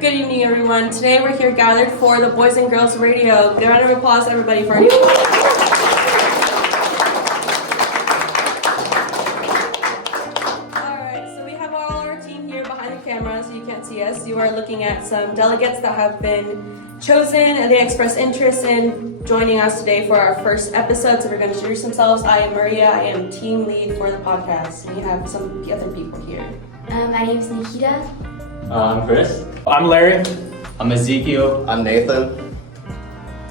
Good evening, everyone. Today we're here gathered for the Boys and Girls Radio. Give a round of applause, everybody, for you. Alright, so we have all our team here behind the camera, so you can't see us. You are looking at some delegates that have been chosen, and they expressed interest in joining us today for our first episode. So we're going to introduce themselves. I am Maria. I am team lead for the podcast. And we have some other people here. My name is Nikita. I'm Chris. I'm Larry. I'm Ezekiel. I'm Nathan.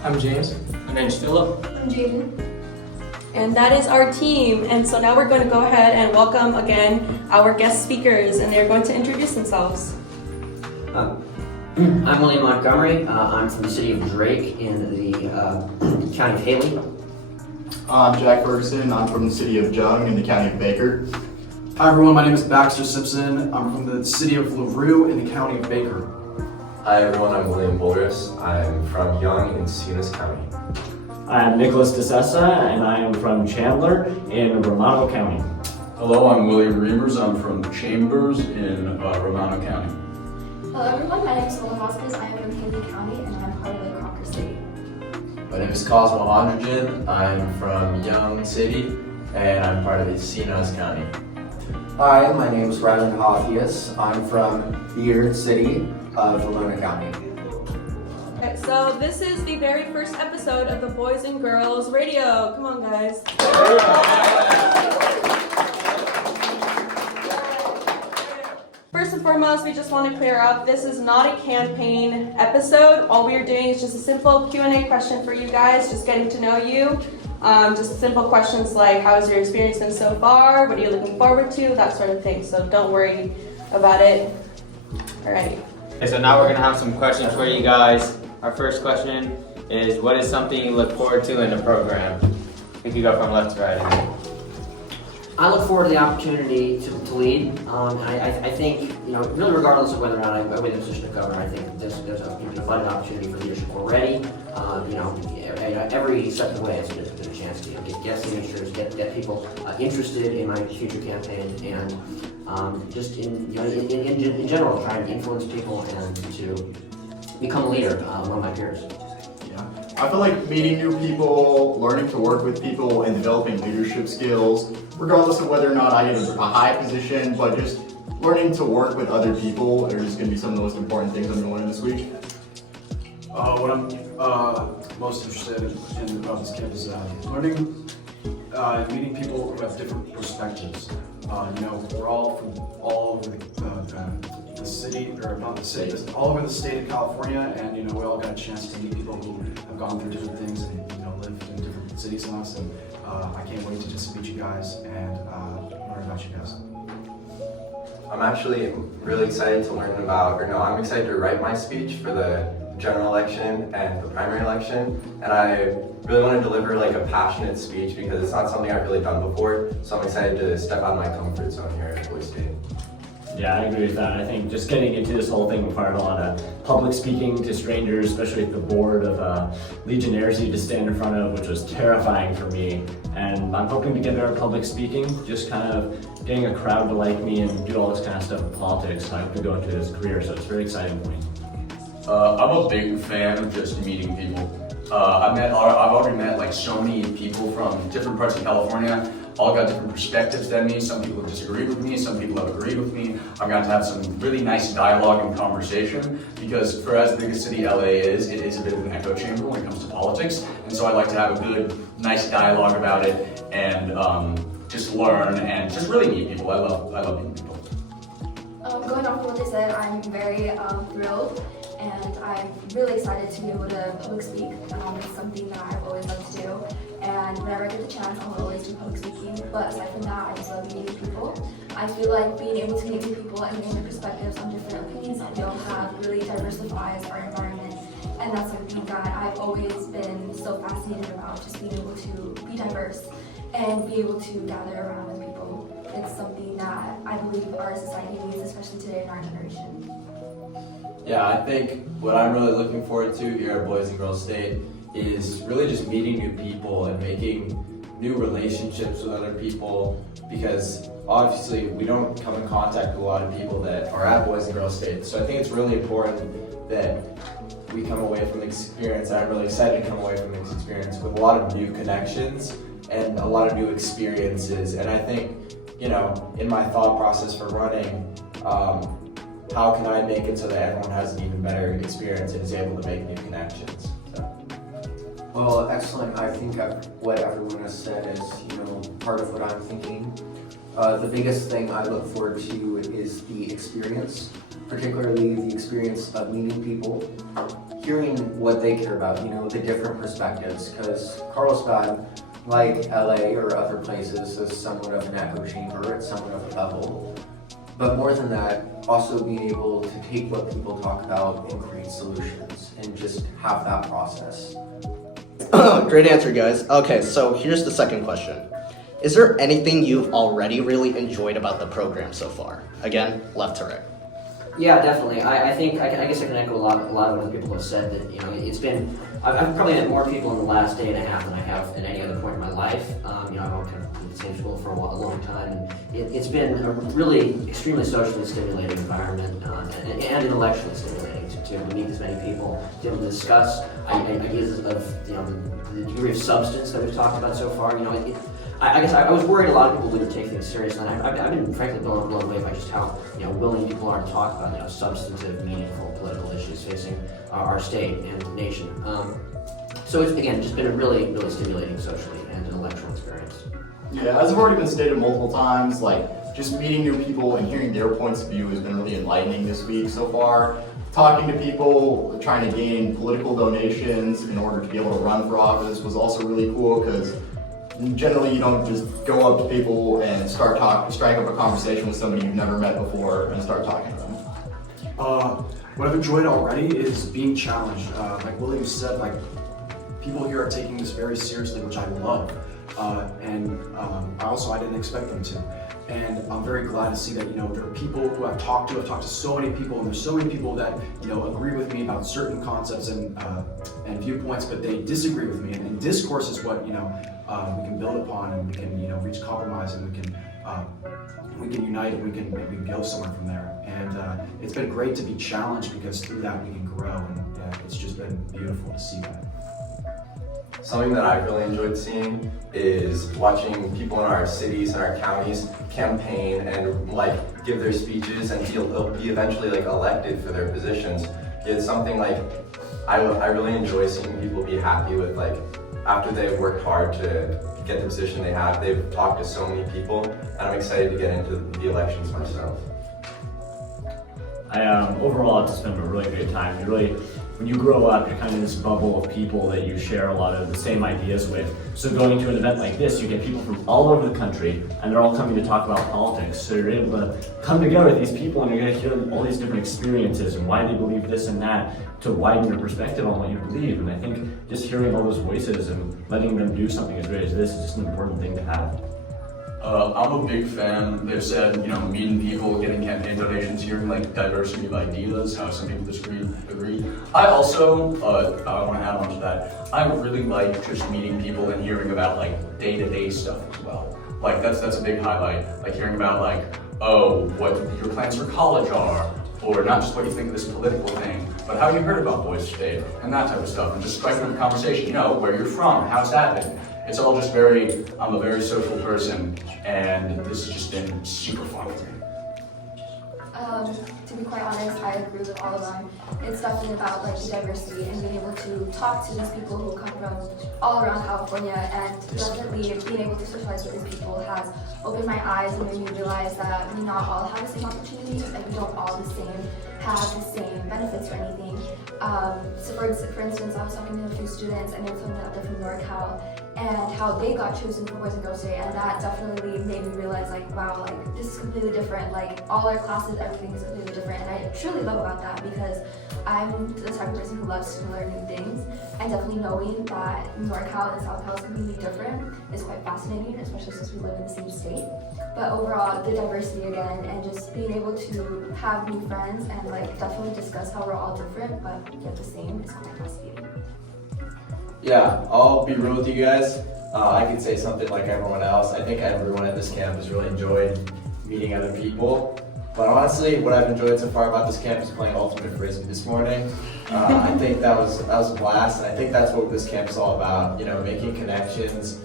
I'm James. My name's Philip. I'm Jaden. And that is our team. And so now we're going to go ahead and welcome again our guest speakers, and they're going to introduce themselves. I'm William Montgomery. I'm from the city of Drake in the county of Haley. I'm Jack Ferguson. I'm from the city of Jung in the county of Baker. Hi everyone, my name is Baxter Simpson. I'm from the city of LaRue in the county of Baker. Hi everyone, I'm William Boldris. I'm from Young in Salinas County. I'm Nicholas DeSessa, and I am from Chandler in Romano County. Hello, I'm William Reimers. I'm from Chambers in Romano County. Hello everyone, my name is Nolan Hoskins. I am from Haley County and I'm part of the Crocker City. My name is Cosmo Androgen. I'm from Young City and I'm part of Salinas County. Hi, my name is Rylan Hoffius. I'm from Beard City of Valona County. Okay, so this is the very first episode of the Boys and Girls Radio. Come on, guys. First and foremost, we just want to clear up, this is not a campaign episode. All we are doing is just a simple Q&A question for you guys, just getting to know you. Just simple questions like, how has your experience been so far? What are you looking forward to? That sort of thing. So don't worry about it. Alright. Okay, so now we're going to have some questions for you guys. Our first question is, what is something you look forward to in the program? We can go from left to right. I look forward to the opportunity to lead. I think, really regardless of whether or not I win the position of governor, I think there's a abundant opportunity for leadership already. Every step of the way, it's been a chance to get signatures, get people interested in my future campaign, and just in general, trying to influence people and to become a leader among my peers. I feel like meeting new people, learning to work with people, and developing leadership skills, regardless of whether or not I get a high position, but just learning to work with other people are just going to be some of the most important things I'm going to learn this week. What I'm most interested in about this camp is learning and meeting people who have different perspectives. We're all from all over the city, or not the city, but all over the state of California, and we all got a chance to meet people who have gone through different things and live in different cities than us. And I can't wait to just meet you guys and learn about you guys. I'm actually really excited to learn about, I'm excited to write my speech for the general election and the primary election, and I really want to deliver like a passionate speech because it's not something I've really done before, so I'm excited to step out of my comfort zone here at Boise State. Yeah, I agree with that. I think just getting into this whole thing required a lot of public speaking to strangers, especially at the board of Legionnaires you to stand in front of, which was terrifying for me. And I'm hoping to get better at public speaking, just kind of getting a crowd to like me and do all this kind of stuff in politics. I hope to go into this career, so it's very exciting for me. I'm a big fan of just meeting people. I've already met like so many people from different parts of California. All got different perspectives than me. Some people have disagreed with me, some people have agreed with me. I've got to have some really nice dialogue and conversation because for as big a city LA is, it is a bit of an echo chamber when it comes to politics. And so I like to have a good, nice dialogue about it and just learn and just really meet people. I love meeting people. Going off of what they said, I'm very thrilled and I'm really excited to be able to public speak. It's something that I've always loved to do. And whenever I get the chance, I'll always do public speaking. But aside from that, I just love meeting people. I feel like being able to meet new people and hearing their perspectives on different opinions that we all have really diversifies our environment. And that's something that I've always been so fascinated about, just being able to be diverse and be able to gather around with people. It's something that I believe our society needs, especially today in our generation. Yeah, I think what I'm really looking forward to here at Boys and Girls State is really just meeting new people and making new relationships with other people because obviously we don't come in contact with a lot of people that are at Boys and Girls State. So I think it's really important that we come away from the experience, and I'm really excited to come away from this experience with a lot of new connections and a lot of new experiences. And I think, you know, in my thought process for running, how can I make it so that everyone has an even better experience and is able to make new connections? Well, excellent. I think what everyone has said is, you know, part of what I'm thinking. The biggest thing I look forward to is the experience, particularly the experience of meeting people, hearing what they care about, you know, the different perspectives, because Carlsbad, like LA or other places, is somewhat of an echo chamber, it's somewhat of a bubble. But more than that, also being able to take what people talk about and create solutions and just have that process. Great answer, guys. Okay, so here's the second question. Is there anything you've already really enjoyed about the program so far? Again, left to right. Yeah, definitely. I think I guess I can echo a lot of what other people have said. That, you know, it's been I've probably met more people in the last day and a half than I have at any other point in my life. You know, I've all kind of been in the same school for a long time, and it's been a really extremely socially stimulating environment and intellectually stimulating to meet this many people, to be able to discuss ideas of, you know, the degree of substance that we've talked about so far. You know, I guess I was worried a lot of people wouldn't take things seriously, and I've been frankly blown away by just how, you know, willing people are to talk about, you know, substantive, meaningful political issues facing our state and nation. So it's, again, just been a really stimulating socially and intellectual experience. Yeah, as I've already been stated multiple times, like, just meeting new people and hearing their points of view has been really enlightening this week so far. Talking to people, trying to gain political donations in order to be able to run for office was also really cool, because generally you don't just go up to people and strike up a conversation with somebody you've never met before and start talking to them. What I've enjoyed already is being challenged. Like William said, like, people here are taking this very seriously, which I love. I didn't expect them to. And I'm very glad to see that, you know, there are people who I've talked to so many people, and there's so many people that, you know, agree with me about certain concepts and viewpoints, but they disagree with me. And discourse is what, you know, we can build upon, and we can, you know, reach compromise, and we can unite, and we can go somewhere from there. And it's been great to be challenged, because through that we can grow, and it's just been beautiful to see that. Something that I've really enjoyed seeing is watching people in our cities and our counties campaign and, like, give their speeches, and they'll be eventually, like, elected for their positions. It's something, like, I really enjoy seeing people be happy with, like, after they've worked hard to get the position they have, they've talked to so many people, and I'm excited to get into the elections myself. Overall, it's been a really great time. When you grow up, you're kind of in this bubble of people that you share a lot of the same ideas with. So going to an event like this, you get people from all over the country, and they're all coming to talk about politics. So you're able to come together with these people, and you're going to hear all these different experiences and why they believe this and that, to widen your perspective on what you believe. And I think just hearing all those voices and letting them do something as great as this is just an important thing to have. I'm a big fan. They've said, you know, meeting people, getting campaign donations, hearing, like, diversity of ideas, how some people agree. I also, I want to add on to that, I really like just meeting people and hearing about, like, day-to-day stuff as well. Like, that's a big highlight. Like, hearing about, like, oh, what your plans for college are, or not just what you think of this political thing, but how you heard about Boys State, and that type of stuff, and just striking up a conversation, you know, where you're from, how's that been? It's all just I'm a very social person, and this has just been super fun for me. To be quite honest, I agree with all of them. It's definitely about, like, the diversity and being able to talk to these people who come from all around California, and definitely being able to socialize with these people has opened my eyes and made me realize that we not all have the same opportunities, and we don't all have the same benefits or anything. So for instance, I was talking to a few students, and they were telling me that they're from NorCal, and how they got chosen for Boys and Girls Day, and that definitely made me realize, like, wow, like, this is completely different. Like, all our classes, everything is completely different, and I truly love about that, because I'm the type of person who loves to learn new things, and definitely knowing that NorCal and South Cal is completely different is quite fascinating, especially since we live in the same state. But overall, the diversity again, and just being able to have new friends and, like, definitely discuss how we're all different but yet the same is quite fascinating. Yeah, I'll be real with you guys. I could say something like everyone else. I think everyone at this camp has really enjoyed meeting other people. But honestly, what I've enjoyed so far about this camp is playing Ultimate Frisbee this morning. I think that was a blast, and I think that's what this camp is all about. You know, making connections.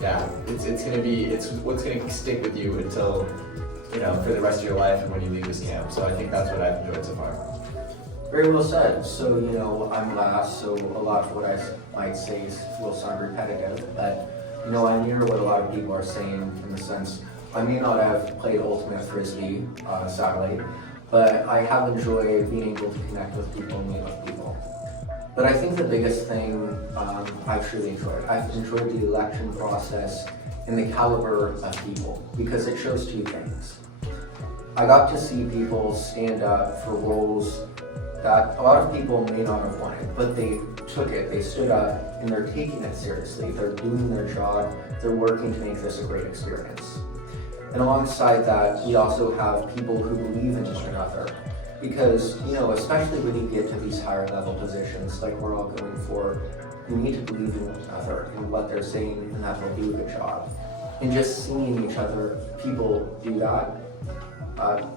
Yeah, it's what's gonna stick with you until, you know, for the rest of your life and when you leave this camp. So I think that's what I've enjoyed so far. Very well said. So, you know, I'm last, so a lot of what I might say will sound repetitive, but, you know, I mirror what a lot of people are saying in the sense, I may not have played Ultimate Frisbee, sadly, but I have enjoyed being able to connect with people and meet with people. But I think the biggest thing I've truly enjoyed, I've enjoyed the election process and the caliber of people, because it shows two things. I got to see people stand up for roles that a lot of people may not have wanted, but they took it, they stood up, and they're taking it seriously. They're doing their job, they're working to make this a great experience. And alongside that, we also have people who believe in one another. Because, you know, especially when you get to these higher level positions like we're all going for, you need to believe in one another and what they're saying and that they'll do a good job. And just seeing each other, people do that,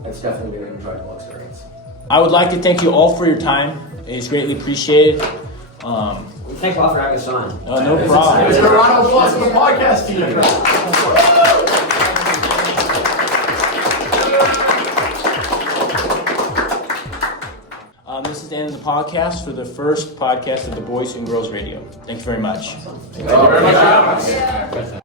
it's definitely been an enjoyable experience. I would like to thank you all for your time. It's greatly appreciated. Thanks a lot for having us on. No problem. It's a round of applause for the podcast team. This is the end of the podcast for the first podcast of the Boys and Girls Radio. Thank you very much. Thank you very much.